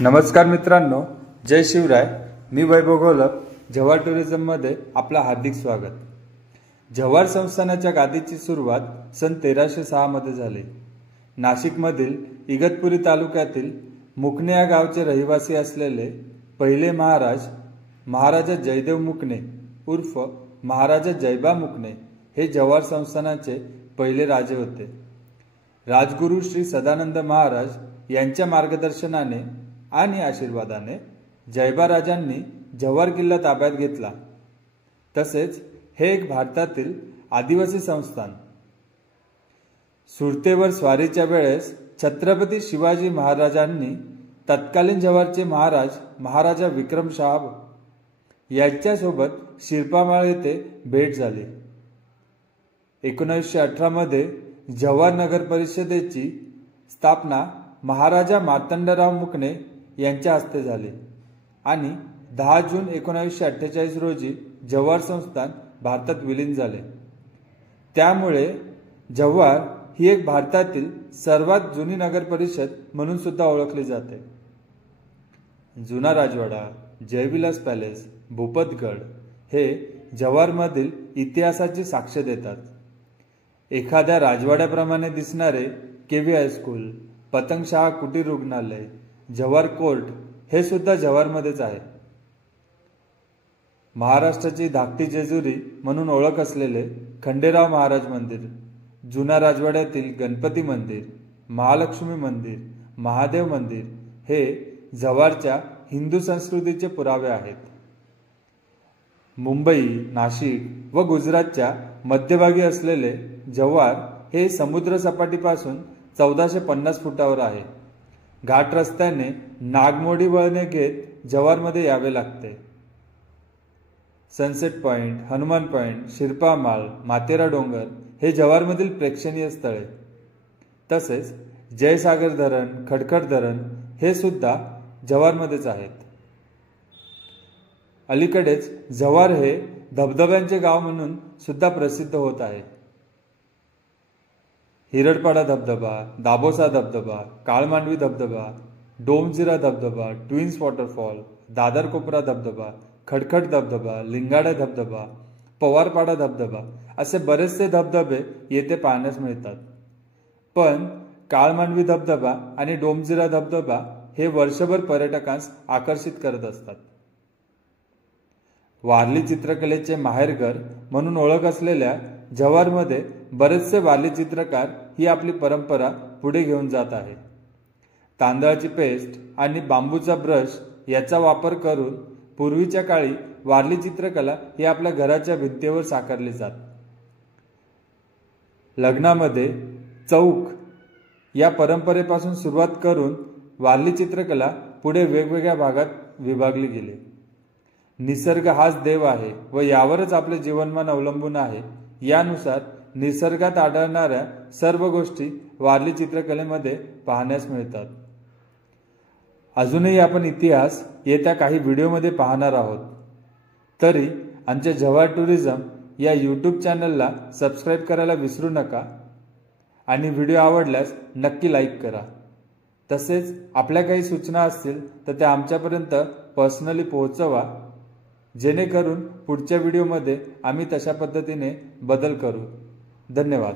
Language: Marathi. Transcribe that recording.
नमस्कार मित्रांनो, जय शिवराय। मी वैभव घोलप, जव्हार टुरिझममध्ये आपला हार्दिक स्वागत। जव्हार संस्थानाच्या गादीची सुरुवात सन 1306 मध्ये झाली। नाशिकमधील इगतपुरी तालुक्यातील मुकणे या गावचे रहिवासी असलेले पहिले महाराज महाराजा जयदेव मुकणे उर्फ महाराजा जयबा मुकणे हे जव्हार संस्थानाचे पहिले राजे होते। राजगुरू श्री सदानंद महाराज यांच्या मार्गदर्शनाने आणि आशीर्वादाने जयबा राजांनी जव्हार किल्ला ताब्यात घेतला। तसेच हे एक भारतातील आदिवासी संस्थान। सुरतेवर स्वारीच्या वेळेस छत्रपती शिवाजी महाराजांनी तत्कालीन जव्हारचे महाराज महाराजा विक्रमशाह यांच्यासोबत शिरपामाळ येथे भेट झाली। 1918 मध्ये जव्हार नगर परिषदेची स्थापना महाराजा मार्तंडराव मुकणे यांच्या हस्ते झाली आणि 10 जून 1948 रोजी जव्हार संस्थान भारतात विलीन झाले। त्यामुळे जव्हार ही एक भारतातील सर्वात जुनी नगर परिषद म्हणून सुद्धा ओळखली जाते। जुना राजवाडा, जयविलास पॅलेस, भूपतगड हे जव्हारमधील इतिहासाची साक्ष देतात। एखाद्या राजवाड्याप्रमाणे दिसणारे केव्ही हायस्कूल, पतंगशाह कुटीर रुग्णालय, जव्हार कोर्ट हे सुद्धा जव्हारमध्येच आहे। महाराष्ट्राची धाकटी जेजुरी म्हणून ओळख असलेले खंडेराव महाराज मंदिर, जुना राजवाड्यातील गणपती मंदिर, महालक्ष्मी मंदिर, महादेव मंदिर हे जव्हारच्या हिंदू संस्कृतीचे पुरावे आहेत। मुंबई, नाशिक व गुजरातच्या मध्यभागी असलेले जव्हार हे समुद्र सपाटीपासून 1450 फुटावर आहे। घाट रस्त्याने नागमोडी वळणे घेत जव्हारमध्ये यावे लागते। सनसेट पॉइंट, हनुमान पॉइंट, शिरपामाळ, मातेरा डोंगर हे जव्हारमधील प्रेक्षणीय स्थळे। तसेच जयसागर धरण, खडखड धरण हे सुद्धा जव्हारमध्येच आहेत। अलीकडेच जव्हार हे धबधब्यांचे गाव म्हणून सुद्धा प्रसिद्ध होत आहे। हिरडपाडा धबधबा, दाबोसा धबधबा, काळमांडवी धबधबा, डोमझिरा धबधबा, ट्विन्स वॉटरफॉल, दादर कोपरा धबधबा, खडखड धबधबा, लिंगाडा धबधबा, पवारपाडा धबधबा असे बरेचसे धबधबे येथे पाहण्यास मिळतात। पण काळमांडवी धबधबा आणि डोमझिरा धबधबा हे वर्षभर पर्यटकांस आकर्षित करत असतात। वारली चित्रकलेचे माहेरघर म्हणून ओळख असलेल्या जव्हारमध्ये बरेचसे वारली चित्रकार ही आपली परंपरा पुढे घेऊन जात आहे। तांदळाची पेस्ट आणि बांबूचा ब्रश याचा वापर करून पूर्वीच्या काळी वारली चित्रकला ही आपल्या घराच्या भिंतीवर साकारली जात। लग्नामध्ये चौक या परंपरेपासून सुरुवात करून वारली चित्रकला पुढे वेगवेगळ्या भागात विभागली गेली। निसर्ग हाच देव आहे व यावरच आपले जीवनमान अवलंबून आहे, यानुसार निसर्गात आढळणाऱ्या सर्व गोष्टी वारली चित्रकलेमध्ये पाहण्यास मिळतात। अजूनही आपण इतिहास येत्या काही व्हिडिओमध्ये पाहणार आहोत। तरी आमच्या जव्हार टुरिझम या यूट्यूब चॅनलला सबस्क्राईब करायला विसरू नका आणि व्हिडिओ आवडल्यास नक्की लाईक करा। तसेच आपल्या काही सूचना असतील तर त्या आमच्यापर्यंत पर्सनली पोहोचवा, जेणेकरून पुढच्या व्हिडिओमध्ये आम्ही तशा पद्धतीने बदल करू। धन्यवाद।